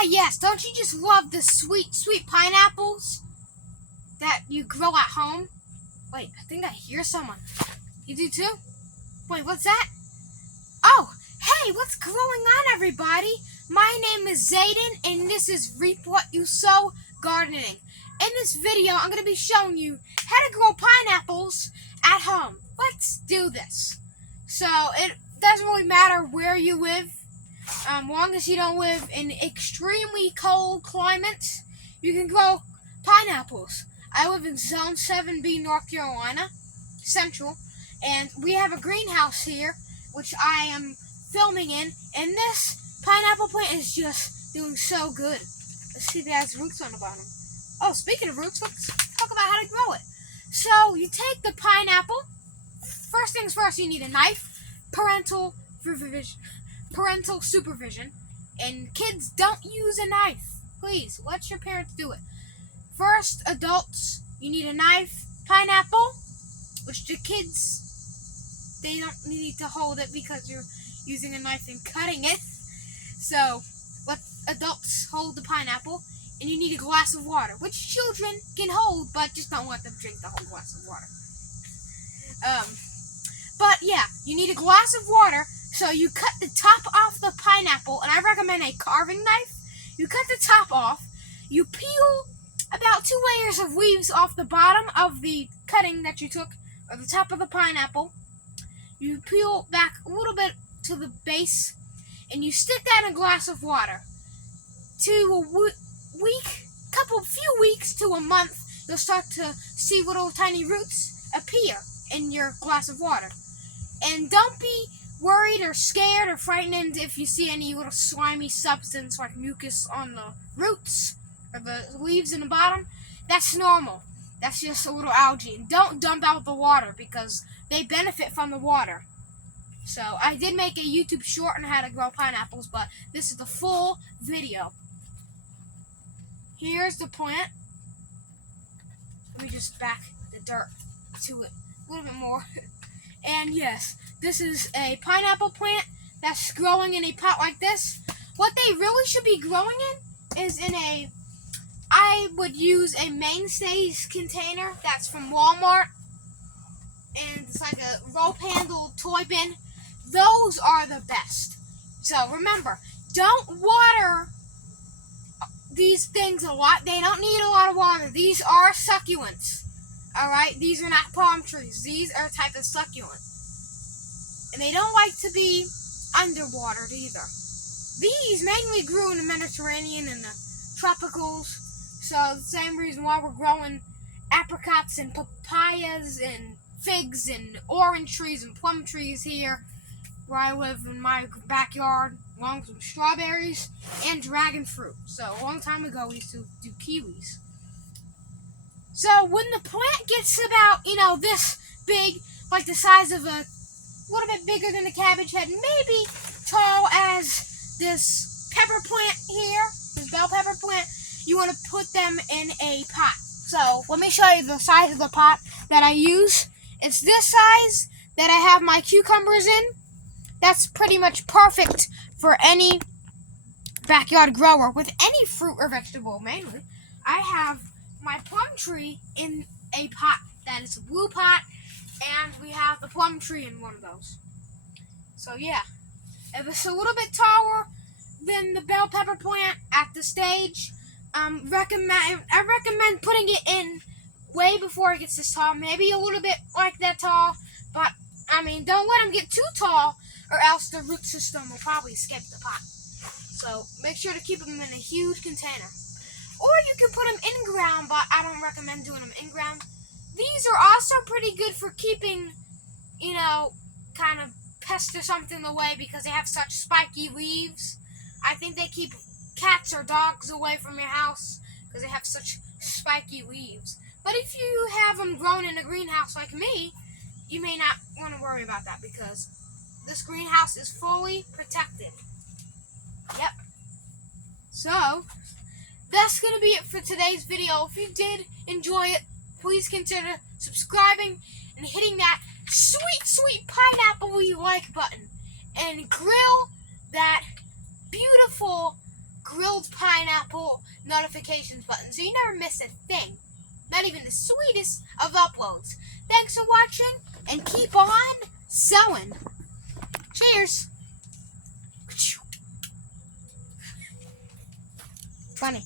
Ah, yes. Don't you just love the sweet, sweet pineapples that you grow at home? Wait, I think I hear someone. You do too? Wait, what's that? Oh, hey, what's going on, everybody? My name is Zayden, and this is Reap What You Sow Gardening. In this video, I'm going to be showing you how to grow pineapples at home. Let's do this. So, it doesn't really matter where you live. Long as you don't live in extremely cold climates, you can grow pineapples. I live in Zone 7B, North Carolina, Central, and we have a greenhouse here, which I am filming in, and this pineapple plant is just doing so good. Let's see if it has roots on the bottom. Oh, speaking of roots, let's talk about how to grow it. So, you take the pineapple. First things first, you need a knife, parental supervision, and kids, don't use a knife. Please, let your parents do it. First, adults, you need a knife, pineapple, which the kids, they don't need to hold it because you're using a knife and cutting it. So, let adults hold the pineapple, and you need a glass of water, which children can hold, but just don't let them drink the whole glass of water. But yeah, you need a glass of water. So you cut the top off the pineapple, and I recommend a carving knife. You cut the top off. You peel about 2 layers of leaves off the bottom of the cutting that you took, or the top of the few You peel back a little bit to the base, and you stick that in a glass of water. To a few weeks to a month, you'll start to see little tiny roots appear in your glass of water. And don't be worried or scared or frightened if you see any little slimy substance like mucus on the roots or the leaves in the bottom. That's normal. That's just a little algae. And don't dump out the water because they benefit from the water. So I did make a YouTube short on how to grow pineapples, but this is the full video. Here's the plant. Let me just back the dirt to it a little bit more. And yes, this is a pineapple plant that's growing in a pot like this. What they really should be growing in is I would use a mainstays container that's from Walmart. And it's like a rope-handled toy bin. Those are the best. So remember, don't water these things a lot. They don't need a lot of water. These are succulents. Alright, these are not palm trees. These are a type of succulent. And they don't like to be underwatered either. These mainly grew in the Mediterranean and the tropicals. So the same reason why we're growing apricots and papayas and figs and orange trees and plum trees here where I live in my backyard, along with some strawberries and dragon fruit. So a long time ago we used to do kiwis. So when the plant gets about, this big, like the size of a little bit bigger than a cabbage head, maybe tall as this pepper plant here, this bell pepper plant, you want to put them in a pot. So let me show you the size of the pot that I use. It's this size that I have my cucumbers in. That's pretty much perfect for any backyard grower with any fruit or vegetable mainly. I have my plum tree in a pot that is a blue pot, and we have the plum tree in one of those. So yeah, if it's a little bit taller than the bell pepper plant at the stage, I recommend putting it in way before it gets this tall, maybe a little bit like that tall, but don't let them get too tall or else the root system will probably skip the pot. So make sure to keep them in a huge container. Or you can put them in ground, but I don't recommend doing them in ground. These are also pretty good for keeping, kind of pests or something away because they have such spiky leaves. I think they keep cats or dogs away from your house because they have such spiky leaves. But if you have them grown in a greenhouse like me, you may not want to worry about that because this greenhouse is fully protected. Yep. So that's going to be it for today's video. If you did enjoy it, please consider subscribing and hitting that sweet, sweet pineapple like button and grill that beautiful grilled pineapple notifications button so you never miss a thing. Not even the sweetest of uploads. Thanks for watching and keep on sowing. Cheers. Funny.